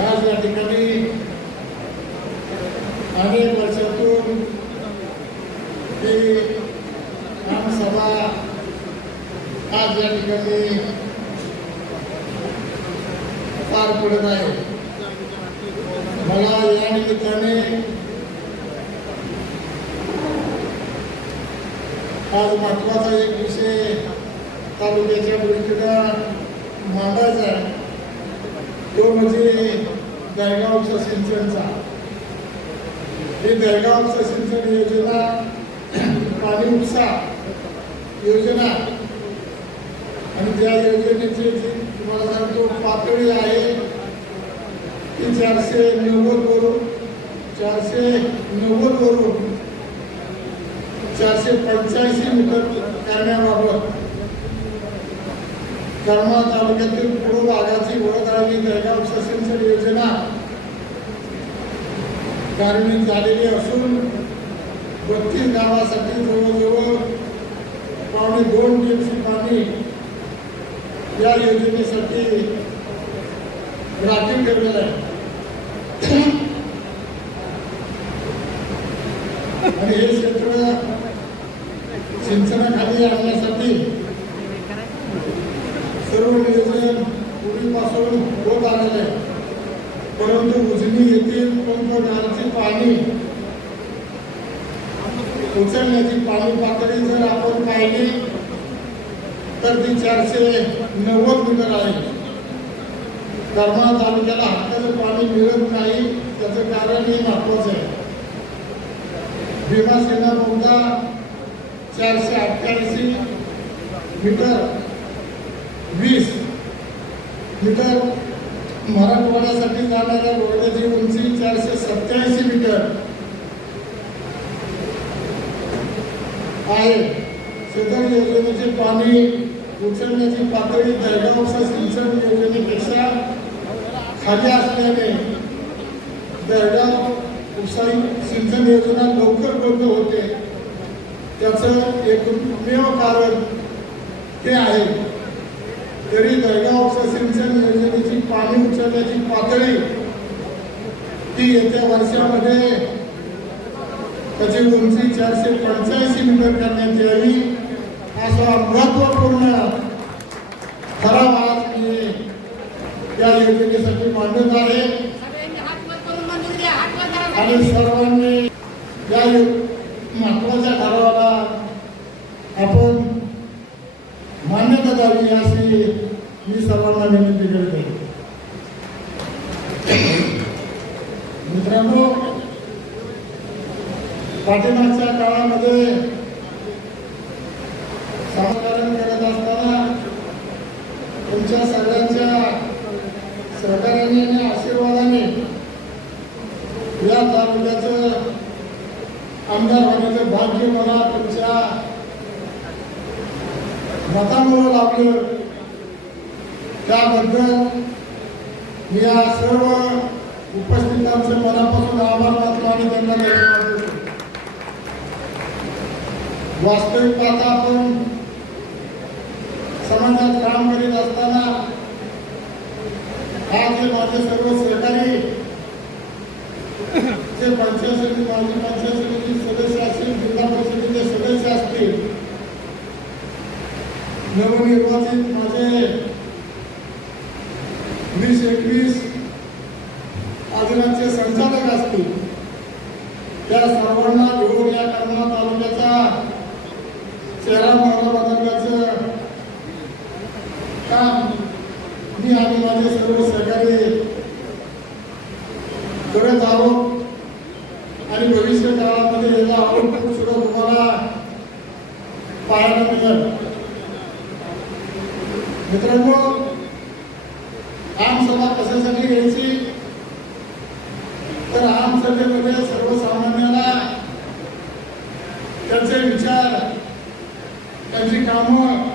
आज या ठिकाणी अनेक वर्षातून ही आज या ठिकाणी पार पडत आहे. मला या निमित्ताने आज महत्त्वाचा एक विषय तालुक्याच्या दृष्टीनं मांडायचा आहे. तो म्हणजे दहगावचं सिंचनचा. ही दहगावचं सिंचन योजना पाणी उपसा योजना आणि त्या योजनेची जी तुम्हाला सांगतो पातळी आहे ती चारशे नव्वद वरून चारशे नव्वद वरून चारशे पंच्याऐंशी मीटर करण्याबाबत कर्मा तालुक्यातील पूर्व भागाची वडोदरावी जळगाव सिंचन योजना कार्यान्वित झालेली असून बत्तीस गावासाठी जवळजवळ पावणे दोन टीएमसी पाणी या योजनेसाठी राखीव ठेवलेलं आहे. आणि हे क्षेत्र सिंचनाखाली आणण्यासाठी होत आलेलं आहे. परंतु उजनी येथील पंपनाचे पाणी उचलण्याची पाणी पातळी जर आपण पाहिली तर ती चारशे नव्वद मीटर आहे. कर्मा तालुक्याला हक्काचं पाणी मिळत नाही त्याचं कारण हे महत्वाचं आहे. भीमासेना बोगदा चारशे अठ्ठ्याऐंशी मीटर वीस मीटर मराठवाड्यासाठी जाणाऱ्या रोडची उंची चारशे सत्याऐंशी मीटर आहे. सदर योजनेचे पाणी उचलण्याची पातळी दर्गावसा सिंचन योजनेपेक्षा खाली असल्याने दर्गाव उपसाई सिंचन योजना लवकर बंद होते. त्याचं एकमेव कारण ते आहे. तरी दहगाव सिंचन योजनेची पाणी उचलण्याची पातळी ती येत्या वर्षामध्ये त्याची उंची चारशे पंच्याऐंशी मीटर करण्यात यावी असा महत्त्वपूर्ण ठराव आज मी या योजनेसाठी मांडत आहे. आणि सर्वांनी या महत्त्वाच्या ठरावाला आपण मान्यता द्यावी अशी मी सर्वांना विनंती करते मित्रांनो पाठीमागच्या काळामध्ये समाजकारण करत असताना तुमच्या सगळ्यांच्या सहकार्याने आणि आशीर्वादाने या तालुक्याचं आमदार होण्याचं भाग्य मला तुमच्या मतामुळं लाभलं त्याबद्दल मी या सर्व उपस्थितांचे मनापासून आभार मानतो आणि त्यांना धन्यवाद वास्तविक पाहता आपण समाजात काम करीत असताना आज हे माझे सर्व सहकारी जे पंचायत समिती नवनिर्वाचित माझे वीस एकवीस आजनाचे संचालक असतील त्या सर्वांना घेऊन या कर्मा तालुक्याचा चेहरा मोहरा बदलण्याचं काम मी आणि माझे सर्व सहकारी करत आहोत आणि भविष्य काळामध्ये याचा आउटपुट सुद्धा तुम्हाला पाहायला मिळेल मित्रांनो आमसभा कशासाठी घ्यायची तर आमसभेमध्ये सर्वसामान्याला त्यांचे विचार त्यांची कामं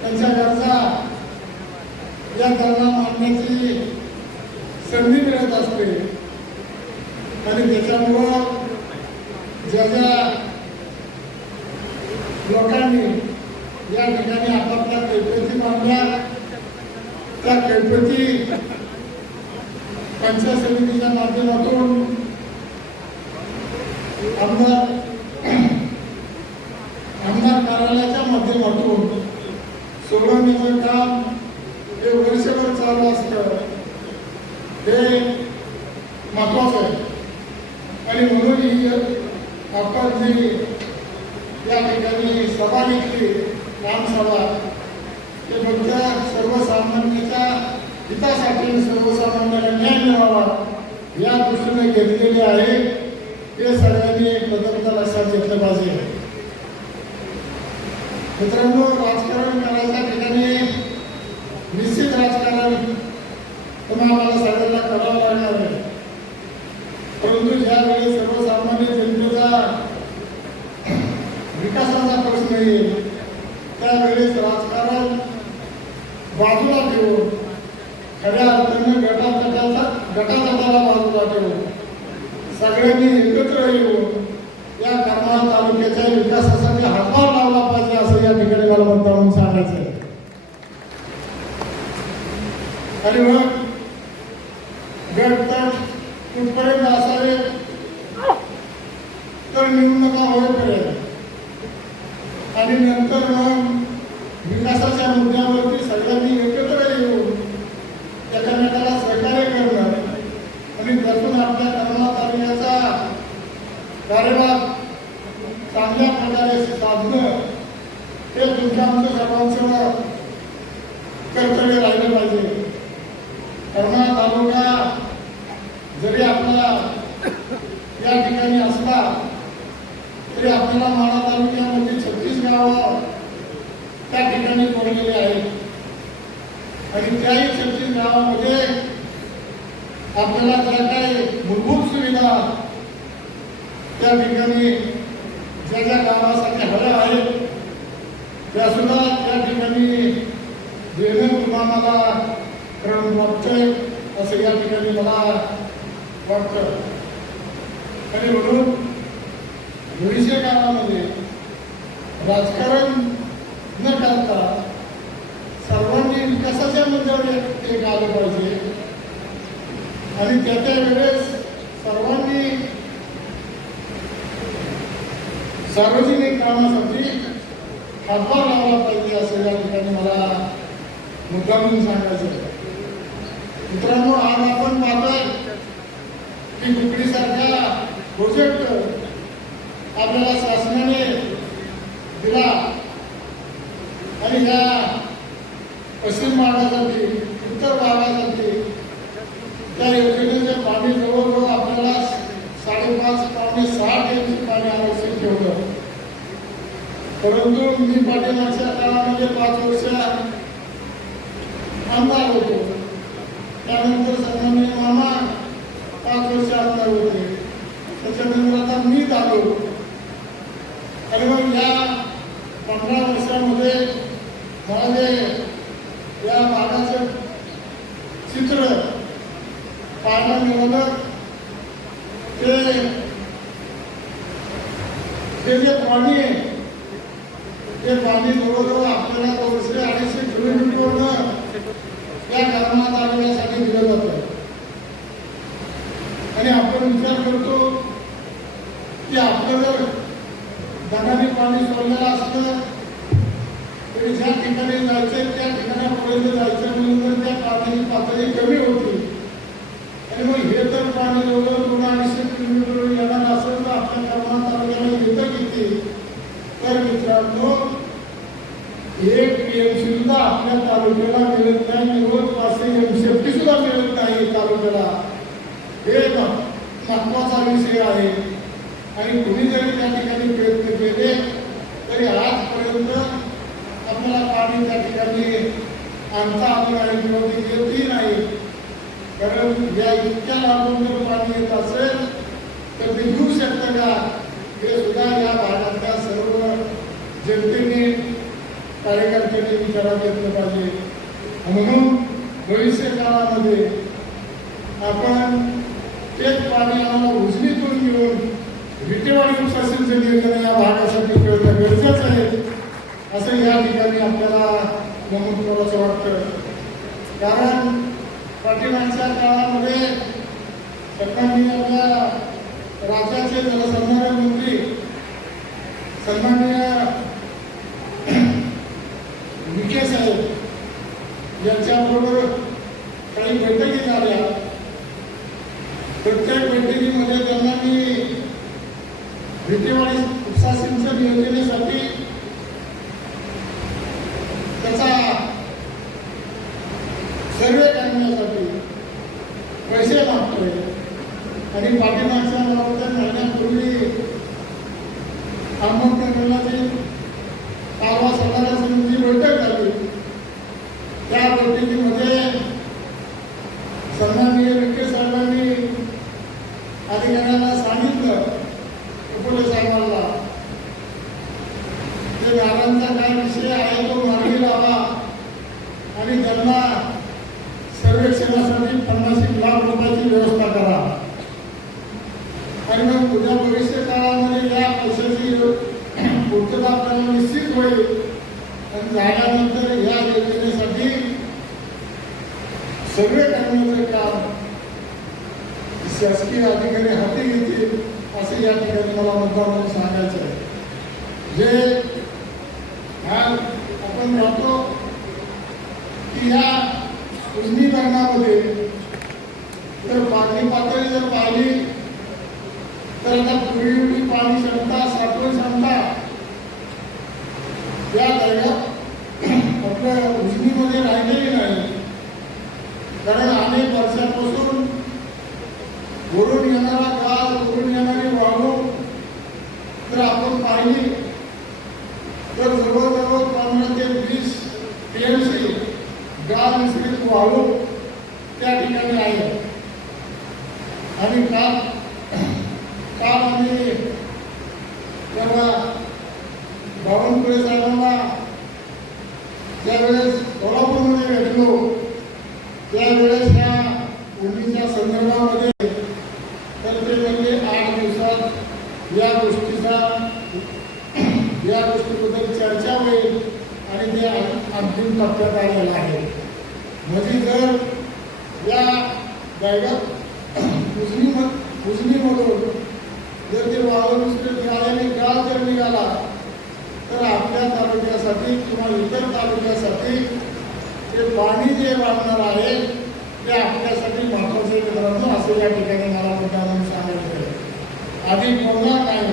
त्यांच्या गरजा या मांडण्याची संधी मिळत असते. आणि त्याच्यामुळं ज्या ज्या लोकांनी या ठिकाणी आपापल्या कैफती मांडल्या. त्या कैफती पंचायत समितीच्या माध्यमातून आमदार आमदार कार्यालयाच्या माध्यमातून सोडवण्याचं काम हे वर्षभर चालू असतं. हे महत्वाचं आहे. आणि म्हणून ही आपण जी या ठिकाणी सभा घेतली ग्रामसभा. ते फक्त सर्वसामान्यांच्या हितासाठी सर्वसामान्यांना न्याय मिळावा या दृष्टीने घेतलेले आहे. हे सगळ्यांनी प्रथमतः लक्षात घेतलं पाहिजे. मित्रांनो राजकारण करायचं ठिकाणी निश्चित राजकारण तुम्हाला सगळ्यांना करावं लागणार आहे. परंतु ज्यावेळी सर्वसामान्य जनतेचा विकासाचा प्रश्न येईल त्यावेळेस राजकारण बाजूला ठेवून खऱ्या अर्थाने गटातटाचा गटातटाला बाजूला ठेवून सगळ्यांनी एकत्र येऊन या करमाळ तालुक्याच्या विकासासाठी हातभार लावला पाहिजे असं या ठिकाणी मला म्हणता म्हणून सांगायचं आहे. आणि मग गटतट कुठपर्यंत असावे तर निवडणुका होईपर्यंत आणि नंतर मग विकासाच्या मुद्द्यावरती सगळ्यांनी एकत्र येऊन एकमेकाला सहकार्य करणं आणि त्यातून आपल्या कर्मा तालुक्याचा कार्यभाग चांगल्या प्रकारे साधणं हे तुमच्या आमच्या सर्वांचं कर्तव्य राहिलं पाहिजे. कर्मा तालुका जरी आपला या ठिकाणी असला तरी आपल्याला माणा तालुक्यामध्ये छत्तीस गावं त्या ठिकाणी पडलेली आहेत. आणि त्याही छत्तीस गावामध्ये आपल्याला ज्या काही मूलभूत सुविधा त्या ठिकाणी ज्या ज्या गावासाठी हव्या आहेत त्या सुद्धा त्या ठिकाणी देणं तुम्हाला करून वाटतंय असं या ठिकाणी मला वाटतं आणि म्हणून भविष्य काळामध्ये राजकारण न करता सर्वांनी विकासाच्या मुद्द्यावर एक आलं पाहिजे. आणि त्या त्या वेळेस सर्वांनी सार्वजनिक कामासाठी हातभार लावला पाहिजे असं या ठिकाणी मला मुद्दा म्हणून सांगायचं मित्रांनो आज आपण पाहतोय की कुकडीसारखा प्रोजेक्ट आपल्याला शासनाने दिला. आणि ह्या पश्चिम भागासाठी उत्तर भागासाठी त्या योजनेचे पाणी जवळजवळ आपल्याला साडेपाच पावणे सहा टीएमसी पाणी आवश्यक ठेवलं परंतु मी पाटीलांच्या काळामध्ये म्हणजे पाच वर्ष आमदार होतो. त्यानंतर सन्माननीय मामा पाच वर्ष आमदार होते. त्याच्यानंतर आता मी आलो आणि मग या पंधरा वर्षामध्ये मला जे या भागाचं चित्र पाहायला मिळालं ते जे प्राणी आहे ते पाणी जवळजवळ आपल्याला दोनशे अडीचशे किलोमीटरवरनं या कर्मा तालुक्यासाठी दिलं जातं आणि आपण विचार करतो की आपलं जर धनाने पाणी सोडलेलं असलं तरी ज्या ठिकाणी जायचं त्या ठिकाणापर्यंत जायचं म्हणून तर त्या पाण्याची पातळी कमी होती आणि मग हे तर पाणी जवळ दोन अडीचशे किलोमीटर येणार असेल तर आपल्या कर्मा तालुक्याला येतं किती तर मित्रांनो एक पीएमसी सुद्धा आपल्या तालुक्याला मिळत नाही निवड पाचशे एमसीएफटी सुद्धा मिळत नाही तालुक्याला हे म- महत्त्वाचा विषय आहे आणि कुणी जरी त्या ठिकाणी प्रयत्न केले तरी आजपर्यंत आपल्याला पाणी त्या ठिकाणी आमचा आलं नाही येतही नाही. कारण या इतक्या लांबून जर पाणी येत असेल तर ते शकतं का? हे सुद्धा या भागातल्या सर्व जनतेने कार्यकर्त्यांनी विचारात घेतलं पाहिजे. म्हणून भविष्य काळामध्ये आपण तेच पाणी आम्हाला उजनीतून घेऊन विटेवाडी उपशासनचं निर्णय या भागासाठी करणं गरजेचं आहे. असं या ठिकाणी आपल्याला नमूद करावंसं वाटतं. कारण पाटीलांच्या काळामध्ये सन्माननीय आपल्या राज्याचे जलसंधारण मंत्री सन्माननीय विखे साहेब यांच्याबरोबर काही बैठकी झाल्या प्रत्येक बैठकीमध्ये त्यांना मी भीतेवाडी उपसा सिंचन योजनेसाठी त्याचा सर्वे करण्यासाठी पैसे मागतोय आणि पाठीमागच्या मला दोन महिन्यापूर्वी अहमदनगरची कारवा सातारा समितीची बैठक झाली त्या बैठकीमध्ये सन्माननीय विखे साहेबांनी अधिकाऱ्यांना सांगितलं उपले साहेबांना ते काय विषय आहे तो मार्गी लावा आणि त्यांना सर्वेक्षणासाठी पन्नास एक लाख रुपयाची व्यवस्था करा आणि मग उद्या भविष्य काळामध्ये या पैशाची पूर्तता आपल्याला निश्चित होईल आणि झाल्यानंतर या योजनेसाठी सगळे करण्याचं काम शासकीय अधिकारी हाती घेतील असे या ठिकाणी मला मुद्दाम सांगायचं आहे जे ह्या आपण पाहतो की ह्या उजनीकरणामध्ये जर पाणी पातळी जर पाहिली तर आता पूर्वी पाणी क्षमता साठवण क्षमता या जागा आपल्या उजनीमध्ये राहिलेली नाही. कारण अनेक वर्षापासून वरून येणारा गाळ वरून येणारी वाहतूक जर आपण पाहिली तर जवळजवळ पंधरा ते वीस टीएमसी गाळ मिश्रित वाहतूक त्या ठिकाणी आहे आणि काल काल आम्ही तेव्हा बावनकुळे साहेबांना ज्यावेळेस कोल्हापूरमध्ये भेटलो त्यावेळेस ह्या उन्नीच्या संदर्भामध्ये तर ते म्हणजे आठ दिवसात या गोष्टीचा या गोष्टीबद्दल चर्चा होईल आणि ते अं- अंतिम टप्प्यात आहे. म्हणजे जर या गायगात उजनी उजनीमधून जर ते वाहन मिश्रित मिळाल्याने गाळ जर निघाला तर आपल्या तालुक्यासाठी किंवा इतर तालुक्यासाठी ते पाणी जे वाढणार आहे ते आपल्यासाठी महत्त्वाचे मित्रांनो असे या ठिकाणी मला मुद्दाम सांगायचं आहे. आधी बोलणार नाही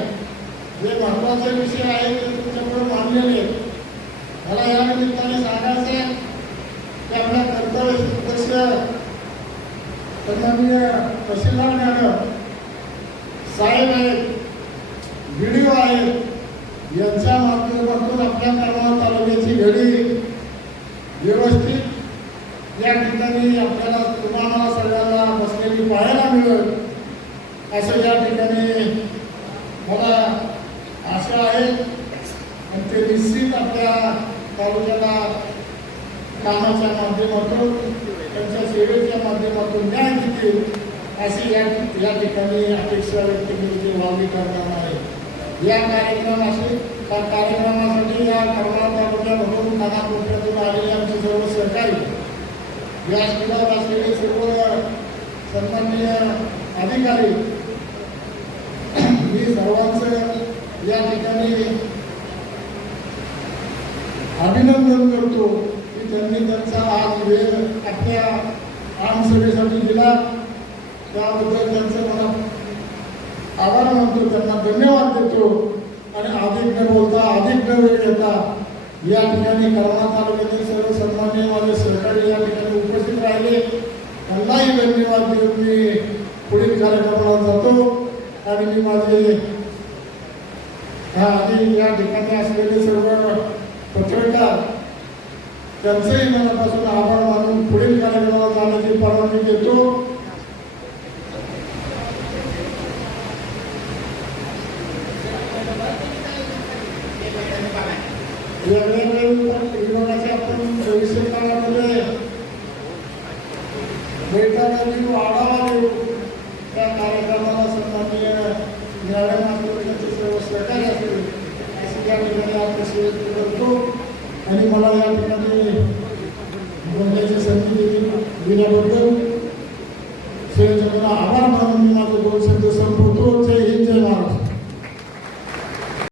जे महत्त्वाचे विषय आहेत ते तुमच्याकडे मांडलेले आहेत. मला या निमित्ताने सांगायचं आहे की आपल्या कर्तव्य सदस्य सन्माननीय तहसीलदार मॅडम साहेब आहेत व्हिडिओ आहेत यांच्या माध्यमातून आपल्या करमाळ तालुक्याची घडी व्यवस्थित या ठिकाणी आपल्याला तुम्हाला सगळ्यांना बसलेली पाहायला मिळेल. असं या ठिकाणी मला आशा आहे. आणि ते निश्चित आपल्या तालुक्याला कामाच्या माध्यमातून त्यांच्या सेवेच्या माध्यमातून न्याय देतील अशी या या ठिकाणी अपेक्षा व्यक्त केली वावडी करणार आहे. या कार्यक्रमाशी त्या कार्यक्रमासाठी या करमाळ तालुक्यामधून कानाकोपऱ्यातून आलेले आमचे सर्व सहकारी व्यासपीठावर असलेले सर्व सन्माननीय अधिकारी मी सर्वांचं या ठिकाणी अभिनंदन करतो की त्यांनी त्यांचा आज वेळ आपल्या आमसभेसाठी दिला. त्याबद्दल त्यांचं मला आभार मानतो त्यांना धन्यवाद देतो. आणि अधिक न बोलता अधिक न वेळ घेता या ठिकाणी करमाळ तालुक्यातील सर्व सन्मान्य माझे सहकारी या ठिकाणी उपस्थित राहिले. त्यांनाही धन्यवाद देऊन मी पुढील कार्यक्रमाला जातो. आणि मी माझे आधी या ठिकाणी असलेले सर्व पत्रकार त्यांचंही मनापासून आभार मानून पुढील कार्यक्रमाला जाण्याची परवानगी देतो वेगवेगळ्या विभागाचे आपण भविष्य काळामध्ये बैठका घेऊ आढावा घेऊ त्या कार्यक्रमाला सन्माननीय न्यायालयाचे सर्व सहकारी असतील करतो. आणि मला या ठिकाणी म्हणजे बोलण्याची संधी दिली दिल्याबद्दल